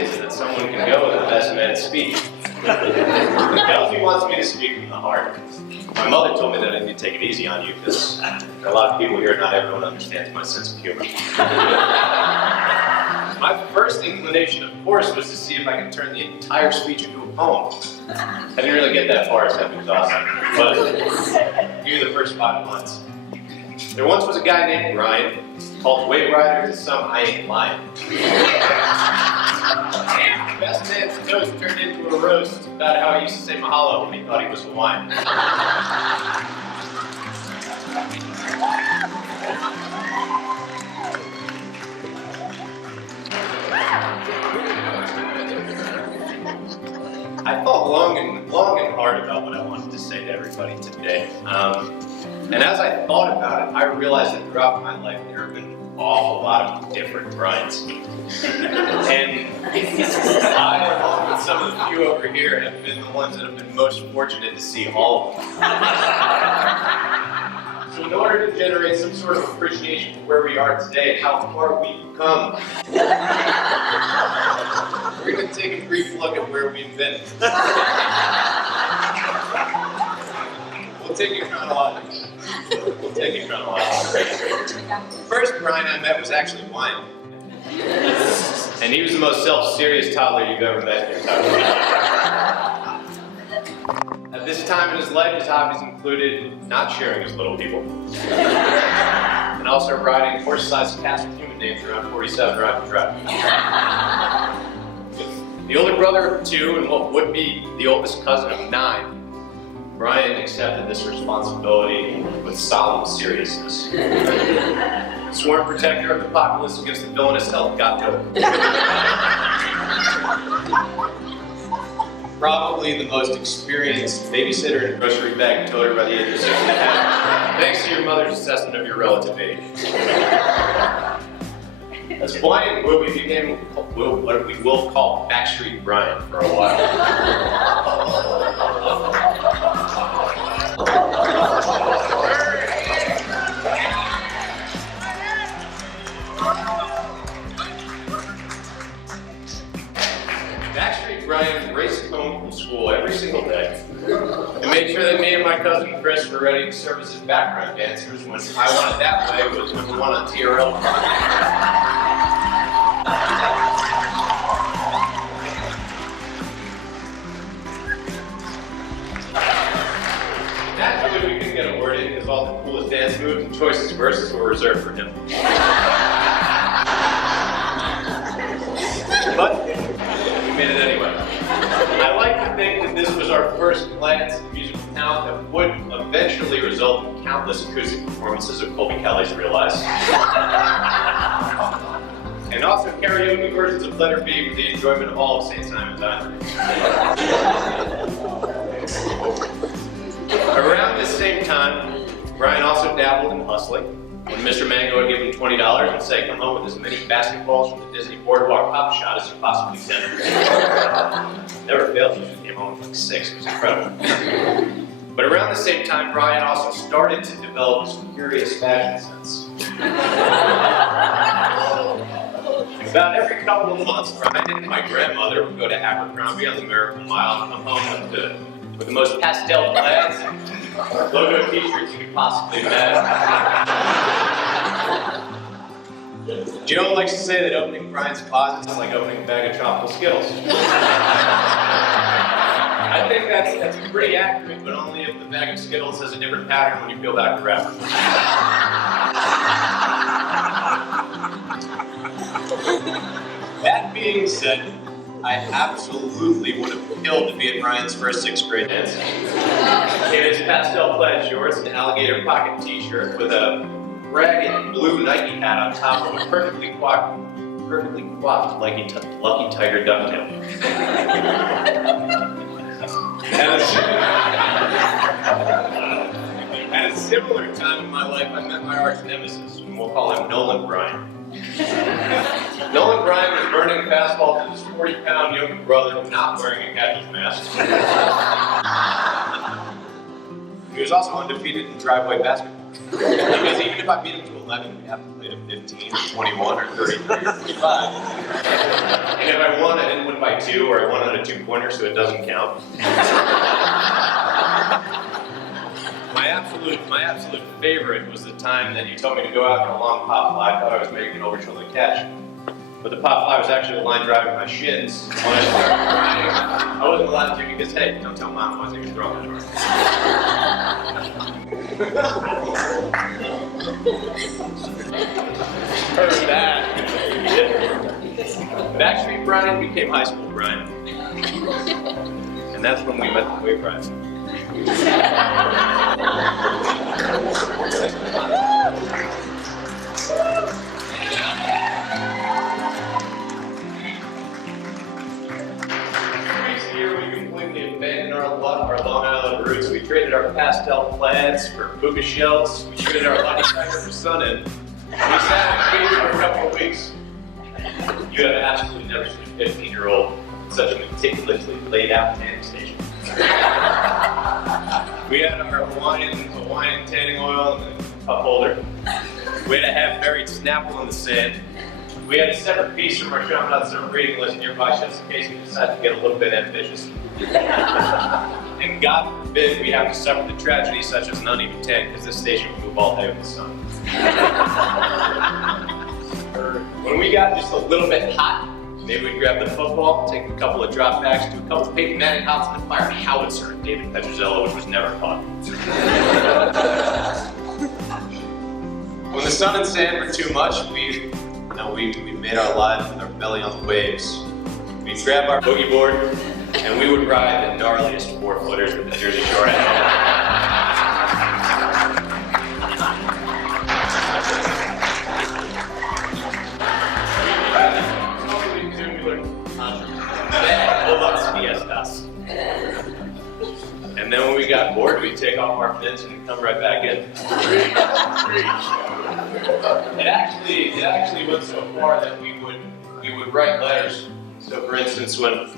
is it that someone can go with the best man speak? Kelsey wants me to speak from the heart. My mother told me that I need to take it easy on you because there are a lot of people here, not everyone understands my sense of humor. My first inclination, of course, was to see if I could turn the entire speech into a poem. I didn't really get that far, so that was awesome. But give you the first 5 months. There once was a guy named Brian, called Wave Rider to some I ain't lying. Best man's toast turned into a roast about how he used to say mahalo when he thought he was Hawaiian. I thought long and hard about what I wanted to say to everybody today. And as I thought about it, I realized that throughout my life there have been an awful lot of different Brians. And I, along with some of the few over here, have been the ones that have been most fortunate to see all of them. So in order to generate some sort of appreciation for where we are today and how far we've come, we're going to take a brief look at where we've been. We'll take it chronologically. First Brian I met was actually Hawaiian. And he was the most self-serious toddler you've ever met in your entire life. At this time in his life, his hobbies included not sharing his little people, and also riding horse-sized cats with human names around 47 Rocky Drive. The older brother of 2 and what would be the oldest cousin of 9, Brian accepted this responsibility with solemn seriousness. Sworn protector of the populace against the villainous El Gato. Probably the most experienced babysitter and grocery bag toter by the age of 6 and a half, thanks to your mother's assessment of your relative age. As Hawaiian grew, we became what we will call Backstreet Brian for a while. Backstreet Brian raced home from school every single day and made sure that me and my cousin Chris were ready to serve as his background dancers when I Want It That Way was #1 on TRL. Naturally, we couldn't get a word in because all the coolest dance moves and choices verses were reserved for him. But we made it anyway. I like to think that this was our first glance at musical talent that would eventually result in countless acoustic performances of Colby Kelly's Realize. And also karaoke versions of Let Her Be for the enjoyment of all of St. Simon's Island. Around this same time, Brian also dabbled in hustling. When Mr. Mango would give him $20 and say, come home with as many basketballs from the Disney Boardwalk Pop Shot as you possibly can. Never failed, he usually came home with like 6, it was incredible. But around the same time, Brian also started to develop his curious fashion sense. About every couple of months, Brian and my grandmother would go to Abercrombie on the Miracle Mile and come home with the most pastel plaids and logo t-shirts you could possibly imagine. Joe likes to say that opening Brian's closet is like opening a bag of tropical Skittles. I think that's pretty accurate, but only if the bag of Skittles has a different pattern when you peel back the wrapper. That being said, I absolutely would have killed to be at Brian's first 6th grade dance. In his pastel plaid shorts and alligator pocket t-shirt with a ragged blue Nike hat on top of a perfectly coiffed Lucky Tiger ducktail. At a similar time in my life, I met my arch nemesis, and we'll call him Nolan Brian. Nolan Brian was burning fastball to his 40-pound younger brother not wearing a catcher's mask. He was also undefeated in driveway basketball. Because even if I beat him to 11, we'd have to play to 15, or 21, or 33, or 35. And if I won, I didn't win by 2, or I won on a 2-pointer, so it doesn't count. My absolute favorite was the time that you told me to go out for a long pop fly. I thought I was making an over-shoulder catch. But the pop fly was actually a line drive with my shins. When I started crying, I wasn't allowed to because, hey, don't tell mom I wasn't even throwing it. Heard that. Backstreet Brian became high school Brian. And that's when we met the Wave Brian. Year, we completely abandoned our Long Island roots. We traded our pastel plaids for puka shells. We traded our Lucky Tiger for Sun-In. We sat at the beach for a couple of weeks. You have absolutely never seen a 15-year-old in such a meticulously laid out tanning station. We had our Hawaiian tanning oil in the cup holder. We had a half-buried Snapple in the sand. We had a separate piece from our Chaminade Summer reading list nearby just in case we decided to get a little bit ambitious. And God forbid we have to suffer the tragedy such as none even tan, because this station would move all day with the sun. When we got just a little bit hot, maybe we'd grab the football, take a couple of drop backs, do a couple of Peyton-Manning hops, and fire a howitzer at David Petrozello, which was never caught. When the sun and sand were too much, we made our lives with our belly on the waves. We'd grab our boogie board, and we would ride the gnarliest 4-footers that the Jersey Shore had. Totally tubular, fiestas. And then when we got bored, we'd take off our fins and come right back in. It actually went so far that we would write letters. So for instance, when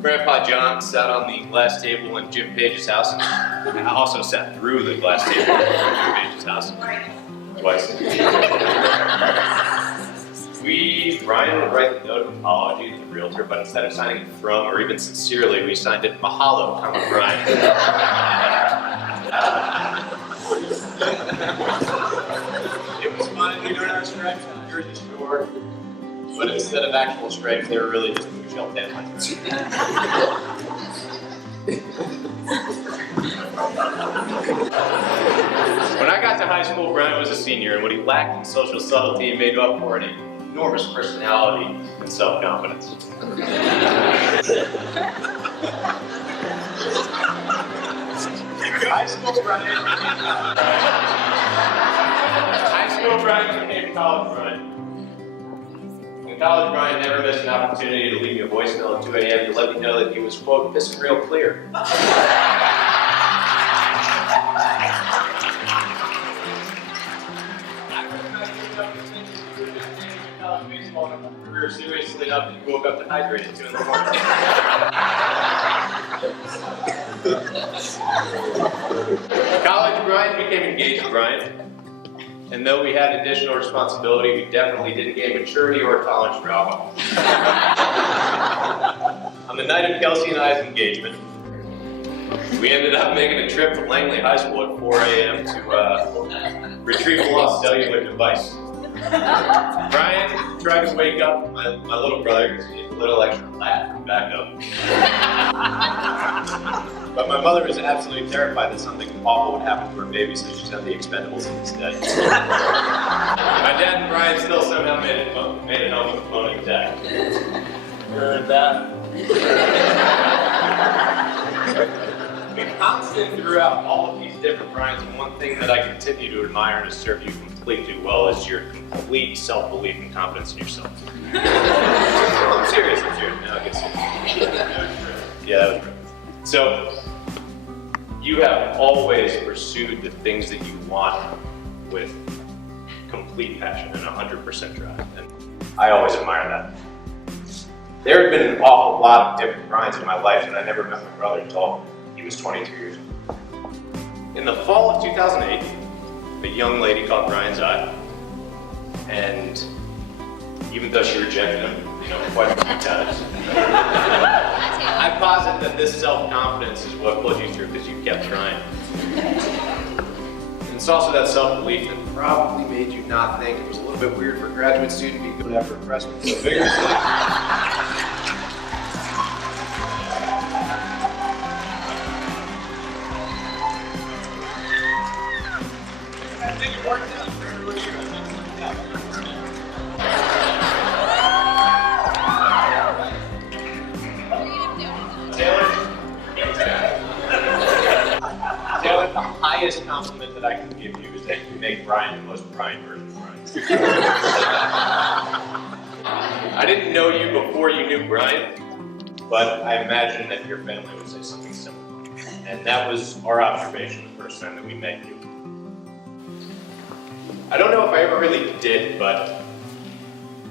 Grandpa John sat on the glass table in Jim Page's house, and I also sat through the glass table in Jim Page's house twice. Brian would write the note of apology to the realtor, but instead of signing it from or even sincerely, we signed it Mahalo, comma Brian. It was fun. We don't have stripes on the Jersey Shore, but instead of actual stripes, they were really just shell tan lines. When I got to high school, Brian was a senior, and what he lacked in social subtlety made up for an enormous personality and self-confidence. High school Brian became college Brian. And college Brian never missed an opportunity to leave me a voicemail at 2 a.m. to let me know that he was, quote, pissing real clear. Career seriously enough that you woke up dehydrated at 2 in the morning. College Brian became engaged Brian. And though we had additional responsibility, we definitely didn't gain maturity or tolerance for alcohol. On the night of Kelsey and I's engagement, we ended up making a trip to Langley High School at 4 a.m. to retrieve a lost cellular device. Brian tried to wake up my little brother because he needed a little extra laugh and back up. But my mother was absolutely terrified that something awful would happen to her baby, so she sent the Expendables instead. My dad and Brian still somehow made it home with a phone intact. Heard that. The constant throughout all of these different Brians, and one thing that I continue to admire and to serve you completely well is your complete self-belief and confidence in yourself. I'm serious. No, I get serious. Yeah, that was right. So, you have always pursued the things that you want with complete passion and 100% drive. And I always admire that. There had been an awful lot of different Brians in my life, and I never met my brother until he was 22 years old. In the fall of 2008, a young lady caught Brian's eye, and even though she rejected him, quite a few times, I posit that this self-confidence is what pulled you through because you kept trying. And it's also that self-belief that probably made you not think it was a little bit weird for a graduate student to be going after a freshman so vigorously. Taylor, the highest compliment that I can give you is that you make Brian the most Brian version of Brian. I didn't know you before you knew Brian, but I imagine that your family would say something similar. And that was our observation the first time that we met you. I don't know if I ever really did, but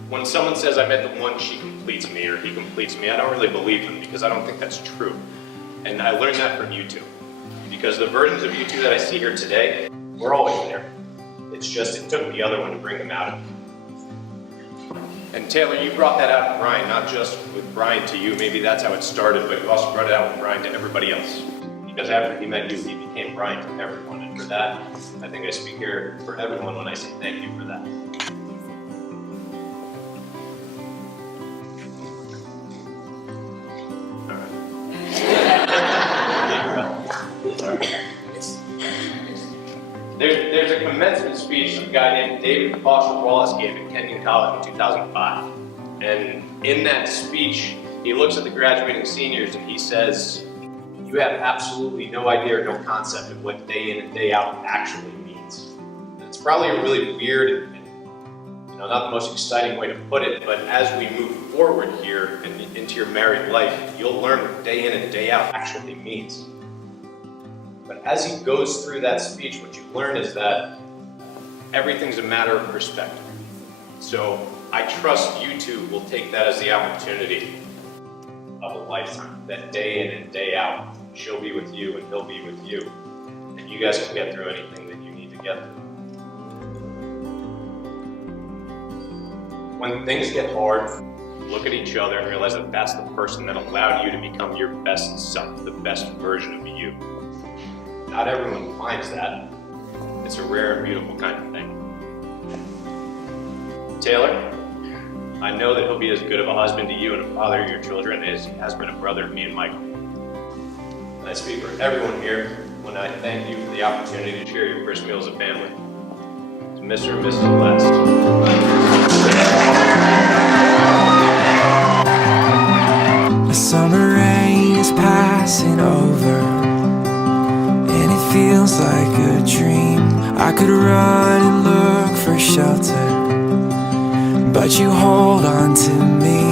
when someone says I met the one, she completes me, or he completes me, I don't really believe them because I don't think that's true. And I learned that from you two. Because the versions of you two that I see here today, we're always there. It's just it took the other one to bring them out of me. And Taylor, you brought that out in Brian, not just with Brian to you, maybe that's how it started, but you also brought it out with Brian to everybody else. Because after he met you, he became Brian to everyone. And for that, I think I speak here for everyone when I say thank you for that. There's a commencement speech a guy named David Foster Wallace gave at Kenyon College in 2005. And in that speech, he looks at the graduating seniors and he says, you have absolutely no idea or no concept of what day in and day out actually means. And it's probably a really weird and not the most exciting way to put it, but as we move forward here and into your married life, you'll learn what day in and day out actually means. But as he goes through that speech, what you learn is that everything's a matter of perspective. So I trust you two will take that as the opportunity of a lifetime. That day in and day out, she'll be with you and he'll be with you. And you guys can get through anything that you need to get through. When things get hard, look at each other and realize that that's the person that allowed you to become your best self, the best version of you. Not everyone finds that. It's a rare and beautiful kind of thing. Taylor, I know that he'll be as good of a husband to you and a father to your children as he has been a brother to me and Michael. And I speak for everyone here when I thank you for the opportunity to share your first meal as a family. To Mr. and Mrs. West. The summer rain is passing over, and it feels like a dream. I could run and look for shelter, but you hold on to me.